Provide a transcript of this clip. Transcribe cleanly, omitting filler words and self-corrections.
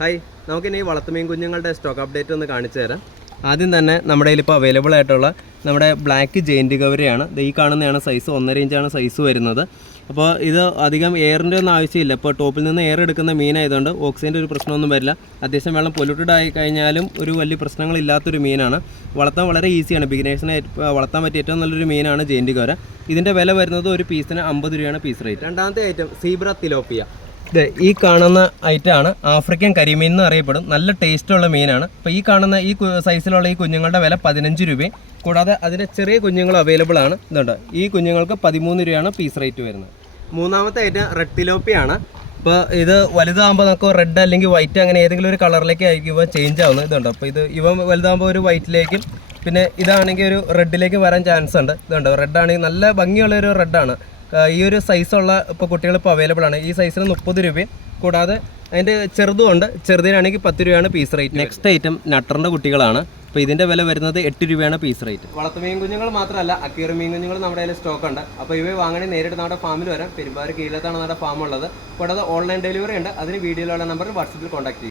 Hi, നമുക്കിനി വളർത്തുമീൻ കുഞ്ഞുങ്ങളുടെ stock update ഒന്ന് കാണിച്ചു തരാം. ആദ്യം തന്നെ നമ്മുടെ കയ്യിൽ ഇപ്പോൾ അവൈലബിൾ ആയിട്ടുള്ള നമ്മുടെ ബ്ലാക്ക് ജെയിൻറ്റ് ഗൗരയാണ്. ഈ കാണുന്നതാണ് സൈസ്, 1.5 ഇഞ്ചാണ് സൈസ് വരുന്നത്. അപ്പോൾ ഇത് അധികം എയറിൻ്റെ ഒന്നും ആവശ്യമില്ല. ഇപ്പോൾ ടോപ്പിൽ നിന്ന് എയർ എടുക്കുന്ന മീനായതുകൊണ്ട് ഓക്സിജൻ്റെ ഒരു പ്രശ്നമൊന്നും വരില്ല. അത്യാവശ്യം വെള്ളം പൊല്യൂട്ടഡ് ആയി കഴിഞ്ഞാലും ഒരു വലിയ പ്രശ്നങ്ങളില്ലാത്തൊരു മീനാണ്. വളർത്താൻ വളരെ ഈസിയാണ്. ബിഗിനേഴ്സിനെ വളർത്താൻ പറ്റിയ ഏറ്റവും നല്ലൊരു മീനാണ് ജെയിൻറ്റ് ഗൗര. ഇതിൻ്റെ വില വരുന്നത് ഒരു പീസിന് 50 രൂപയാണ് പീസ് റേറ്റ്. രണ്ടാമത്തെ ഐറ്റം സീബ്ര തിലോപ്പിയ. ഈ കാണുന്ന ഐറ്റമാണ് ആഫ്രിക്കൻ കരിമീൻ എന്ന് അറിയപ്പെടും. നല്ല ടേസ്റ്റുള്ള മീനാണ്. അപ്പോൾ ഈ കാണുന്ന ഈ സൈസിലുള്ള ഈ കുഞ്ഞുങ്ങളുടെ വില 15 രൂപയും. കൂടാതെ അതിൻ്റെ ചെറിയ കുഞ്ഞുങ്ങൾ അവൈലബിൾ ആണ്. ഇതുണ്ട്, ഈ കുഞ്ഞുങ്ങൾക്ക് 13 രൂപയാണ് പീസ് റേറ്റ് വരുന്നത്. മൂന്നാമത്തെ ഐറ്റം റെഡ് തിലോപ്പിയാണ്. അപ്പോൾ ഇത് വലുതാകുമ്പോൾ നമുക്ക് റെഡ് അല്ലെങ്കിൽ വൈറ്റ് അങ്ങനെ ഏതെങ്കിലും ഒരു കളറിലേക്ക് ആയിരിക്കും ഇവ ചേഞ്ച് ആവുന്നത്. ഇതുണ്ട്, അപ്പോൾ ഇവ വലുതാകുമ്പോൾ ഒരു വൈറ്റിലേക്കും പിന്നെ ഇതാണെങ്കിൽ ഒരു റെഡിലേക്ക് വരാൻ ചാൻസ് ഉണ്ട്. ഇതുണ്ട്, റെഡാണെങ്കിൽ നല്ല ഭംഗിയുള്ളൊരു റെഡാണ്. ഈ ഒരു സൈസുള്ള ഇപ്പോൾ കുട്ടികൾ ഇപ്പോൾ അവൈലബിൾ ആണ്. ഈ സൈസിന് 30 രൂപയും. കൂടാതെ അതിൻ്റെ ചെറുതുമുണ്ട്. ചെറുതിനാണെങ്കിൽ 10 രൂപയാണ് പീസ് റേറ്റ്. നെക്സ്റ്റ് ഐറ്റം നട്ടറിൻ്റെ കുട്ടികളാണ്. അപ്പോൾ ഇതിൻ്റെ വില വരുന്നത് 8 രൂപയാണ് പീസ് റേറ്റ്. വളർത്തുമീൻ കുഞ്ഞുങ്ങൾ മാത്രമല്ല, അക്വേറിയം മീൻ കുഞ്ഞുങ്ങൾ നമ്മുടെ കയ്യിൽ സ്റ്റോക്ക് ഉണ്ട്. അപ്പോൾ ഇവ വാങ്ങണമെങ്കിൽ നേരിട്ട് നമ്മുടെ ഫാമിൽ വരാം. പെരുമ്പാവൂർ കീഴിലത്താണ് നമ്മുടെ ഫാം ഉള്ളത്. കൂടാതെ ഓൺലൈൻ ഡെലിവറി ഉണ്ട്. അതിന് വീഡിയോയിലുള്ള നമ്പറിൽ വാട്സപ്പിൽ കോൺടാക്ട് ചെയ്യും.